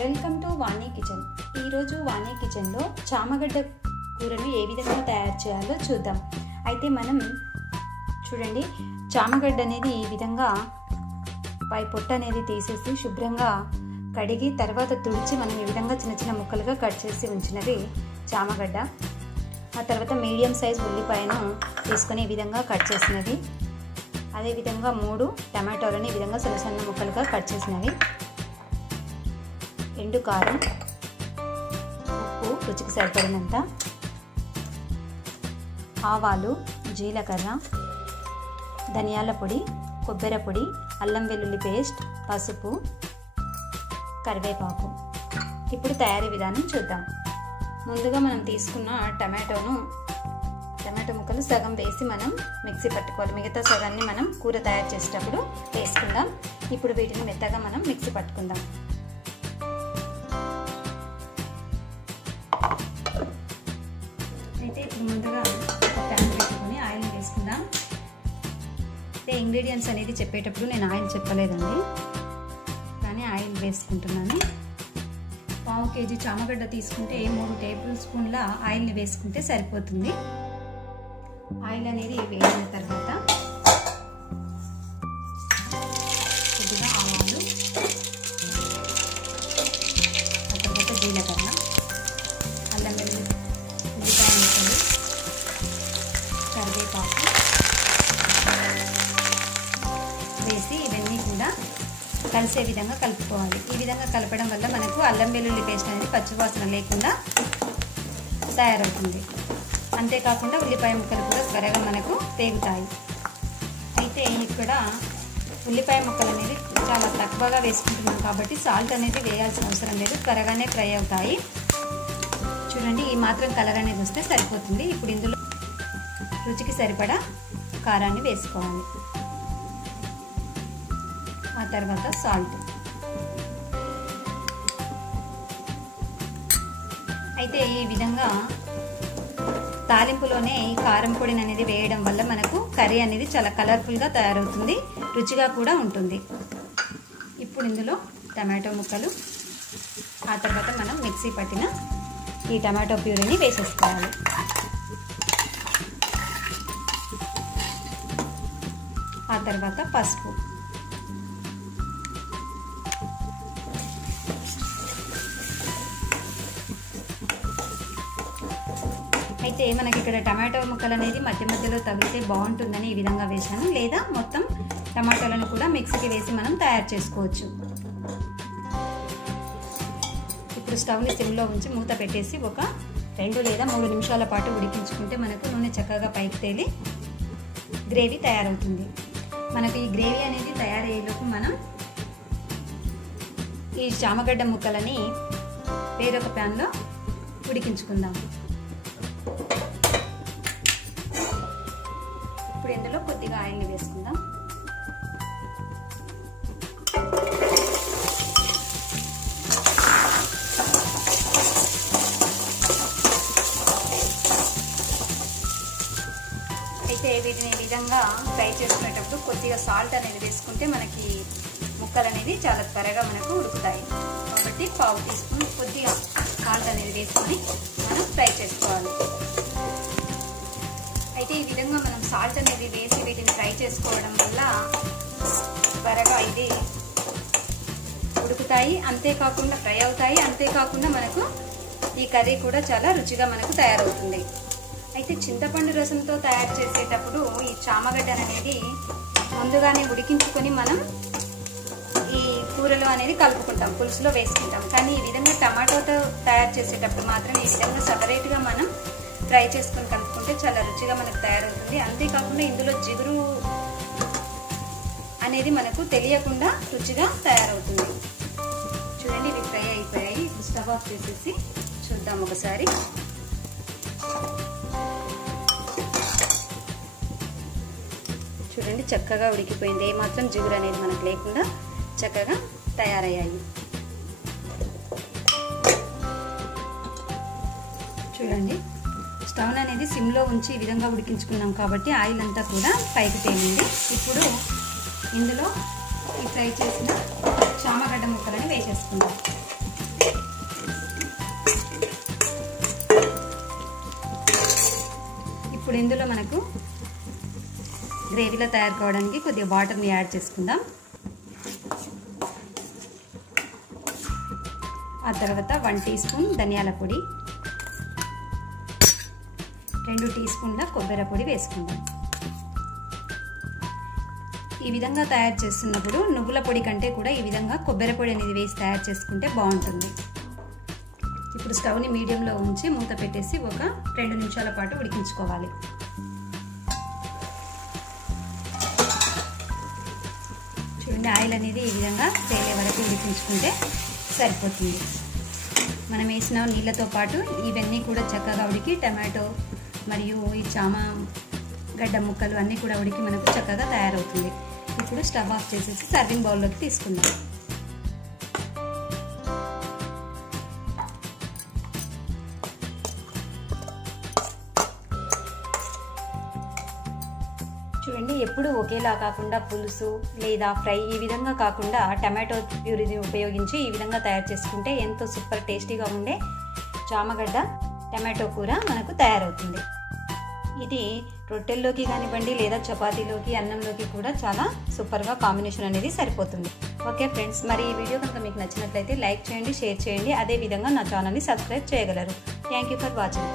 Welcome to Vani kitchen. ఈరోజు వాణి కిచెన్లో చామగడ్డ కూరను ఏ విధంగా తయారు చేయాలో చూద్దాం. అయితే మనం చూడండి చామగడ్డ అనేది ఈ విధంగా పై పొట్ట అనేది తీసేసి శుభ్రంగా కడిగి తర్వాత తుడిచి మనం ఈ విధంగా చిన్న చిన్న ముక్కలుగా కట్ చేసి ఉంచినది చామగడ్డ. ఆ తర్వాత మీడియం సైజ్ ఉల్లిపాయను తీసుకొని ఈ విధంగా కట్ చేసినవి. అదేవిధంగా మూడు టమాటోలను ఈ విధంగా సన్న చిన్న ముక్కలుగా కట్ చేసినవి. ఎండు కారం ఉప్పు రుచికి సరిపడినంత ఆవాలు జీలకర్ర ధనియాల పొడి కొబ్బరి పొడి అల్లం వెల్లుల్లి పేస్ట్ పసుపు కరివేపాకు. ఇప్పుడు తయారీ విధానం చూద్దాం. ముందుగా మనం తీసుకున్న టమాటోను టమాటో ముక్కలు సగం వేసి మనం మిక్సీ పట్టుకోవాలి. మిగతా సగాన్ని మనం కూర తయారు చేసేటప్పుడు వేసుకుందాం. ఇప్పుడు వీటిని మెత్తగా మనం మిక్సీ పట్టుకుందాం. అయితే ఇప్పుడు ముందుగా ఒక ప్యాన్ పెట్టుకొని ఆయిల్ వేసుకుందాం. అయితే ఇంగ్రీడియంట్స్ అనేది చెప్పేటప్పుడు నేను ఆయిల్ చెప్పలేదండి. కానీ ఆయిల్ వేసుకుంటున్నాను. పావు కేజీ చామగడ్డ తీసుకుంటే మూడు టేబుల్ స్పూన్ల ఆయిల్ని వేసుకుంటే సరిపోతుంది. ఆయిల్ అనేది వేసిన తర్వాత కొద్దిగా ఆవాలు ఆ తర్వాత జీలకర్ర కలిసే విధంగా కలుపుకోవాలి. ఈ విధంగా కలపడం వల్ల మనకు అల్లం వెల్లుల్లి పేస్ట్ అనేది పచ్చివాసన లేకుండా తయారవుతుంది. అంతేకాకుండా ఉల్లిపాయ ముక్కలు కూడా త్వరగా మనకు తేగుతాయి. అయితే ఇక్కడ ఉల్లిపాయ ముక్కలు అనేది చాలా తక్కువగా వేసుకుంటున్నాం కాబట్టి సాల్ట్ అనేది వేయాల్సిన అవసరం లేదు. త్వరగానే ఫ్రై అవుతాయి. చూడండి ఈ మాత్రం కలర్ అనేది వస్తే సరిపోతుంది. ఇప్పుడు ఇందులో రుచికి సరిపడా కారాన్ని వేసుకోవాలి. ఆ తర్వాత సాల్ట్. అయితే ఈ విధంగా తాలింపులోనే ఈ కారం పొడిని అనేది వేయడం వల్ల మనకు కర్రీ అనేది చాలా కలర్ఫుల్గా తయారవుతుంది రుచిగా కూడా ఉంటుంది. ఇప్పుడు ఇందులో టమాటో ముక్కలు ఆ తర్వాత మనం మిక్సీ పట్టిన ఈ టమాటో ప్యూరీని వేసేసుకోవాలి. ఆ తర్వాత పసుపు. అయితే మనకి ఇక్కడ టమాటో ముక్కలు అనేది మధ్య మధ్యలో తగిలితే బాగుంటుందని ఈ విధంగా వేసాను లేదా మొత్తం టమాటోలను కూడా మిక్సీకి వేసి మనం తయారు చేసుకోవచ్చు. ఇప్పుడు స్టవ్ని సిమ్లో ఉంచి మూత పెట్టేసి ఒక రెండు లేదా మూడు నిమిషాల పాటు ఉడికించుకుంటే మనకు నూనె చక్కగా పైకి తేలి గ్రేవీ తయారవుతుంది. మనకు ఈ గ్రేవీ అనేది తయారయ్యేలోపు మనం ఈ చామగడ్డ ముక్కలని వేరొక ప్యాన్లో ఉడికించుకుందాం. ఆయిల్ని వేసుకుందాం. అయితే వీటిని ఈ విధంగా ఫ్రై చేసుకునేటప్పుడు కొద్దిగా సాల్ట్ అనేది వేసుకుంటే మనకి ముక్కలు అనేది చాలా త్వరగా మనకు ఉడుకుతాయి. కాబట్టి పావు టీ స్పూన్ కొద్దిగా సాల్ట్ అనేది వేసుకొని మనం ఫ్రై చేసుకోవాలి. అయితే ఈ విధంగా మనం సాల్ట్ అనేది వేసి వీటిని ఫ్రై చేసుకోవడం వల్ల త్వరగా ఇది ఉడుకుతాయి. అంతేకాకుండా ఫ్రై అవుతాయి. అంతేకాకుండా మనకు ఈ కర్రీ కూడా చాలా రుచిగా మనకు తయారవుతుంది. అయితే చింతపండు రసంతో తయారు చేసేటప్పుడు ఈ చామగడ్డ అనేది ముందుగానే ఉడికించుకొని మనం ఈ కూరలో అనేది కలుపుకుంటాం. పులుసులో వేసుకుంటాం. కానీ ఈ విధంగా టమాటోతో తయారు చేసేటప్పుడు మాత్రం ఈ విధంగా సపరేట్గా మనం ఫ్రై చేసుకుంటాం కలుపుకుంటే చాలా రుచిగా మనకు తయారవుతుంది. అంతేకాకుండా ఇందులో జిగురు అనేది మనకు తెలియకుండా రుచిగా తయారవుతుంది. చూడండి ఇవి ఫ్రై అయిపోయాయి. స్టవ్ ఆఫ్ చేసేసి చూద్దాం ఒకసారి. చూడండి చక్కగా ఉడికిపోయింది. ఏమాత్రం జిగురు అనేది మనకు లేకుండా చక్కగా తయారయ్యాయి. చూడండి స్టవ్ అనేది సిమ్లో ఉంచి ఈ విధంగా ఉడికించుకున్నాం కాబట్టి ఆయిల్ అంతా కూడా పైకి తేలింది ఇప్పుడు ఇందులో ఈ ఫ్రై చేసిన చామగడ్డ ముక్కలని వేసేసుకుందాం. ఇప్పుడు ఇందులో మనకు గ్రేవీలో తయారు కావడానికి కొద్దిగా వాటర్ని యాడ్ చేసుకుందాం. ఆ తర్వాత వన్ టీ స్పూన్ ధనియాల పొడి రెండు టీ స్పూన్ల కొబ్బరి పొడి వేసుకుందాం. ఈ విధంగా తయారు చేస్తున్నప్పుడు నువ్వుల పొడి కంటే కూడా ఈ విధంగా కొబ్బరి పొడి అనేది వేసి తయారు చేసుకుంటే బాగుంటుంది. ఇప్పుడు స్టవ్ని మీడియంలో ఉంచి మూత పెట్టేసి ఒక రెండు నిమిషాల పాటు ఉడికించుకోవాలి. చూడండి ఆయిల్ అనేది ఈ విధంగా తేలే వరకు ఉడికించుకుంటే సరిపోతుంది. మనం వేసిన నీళ్ళతో పాటు ఇవన్నీ కూడా చక్కగా ఉడికి టమాటో మరియు ఈ చామ గడ్డ ముక్కలు అన్నీ కూడా ఉడికి మనకు చక్కగా తయారవుతుంది. ఇప్పుడు స్టవ్ ఆఫ్ చేసేసి సర్వింగ్ బౌల్లోకి తీసుకుందాం. చూడండి ఎప్పుడు ఒకేలా కాకుండా పులుసు లేదా ఫ్రై ఈ విధంగా కాకుండా టమాటో ప్యూరిని ఉపయోగించి ఈ విధంగా తయారు చేసుకుంటే ఎంతో సూపర్ టేస్టీగా ఉండే చామగడ్డ టమాటో కూర మనకు తయారవుతుంది. ఇది రొట్టెల్లోకి కానివ్వండి లేదా చపాతీలోకి అన్నంలోకి కూడా చాలా సూపర్గా కాంబినేషన్ అనేది సరిపోతుంది. ఓకే ఫ్రెండ్స్ మరి ఈ వీడియో కనుక మీకు నచ్చినట్లయితే లైక్ చేయండి షేర్ చేయండి. అదేవిధంగా నా ఛానల్ని సబ్స్క్రైబ్ చేయగలరు. Thank you for watching.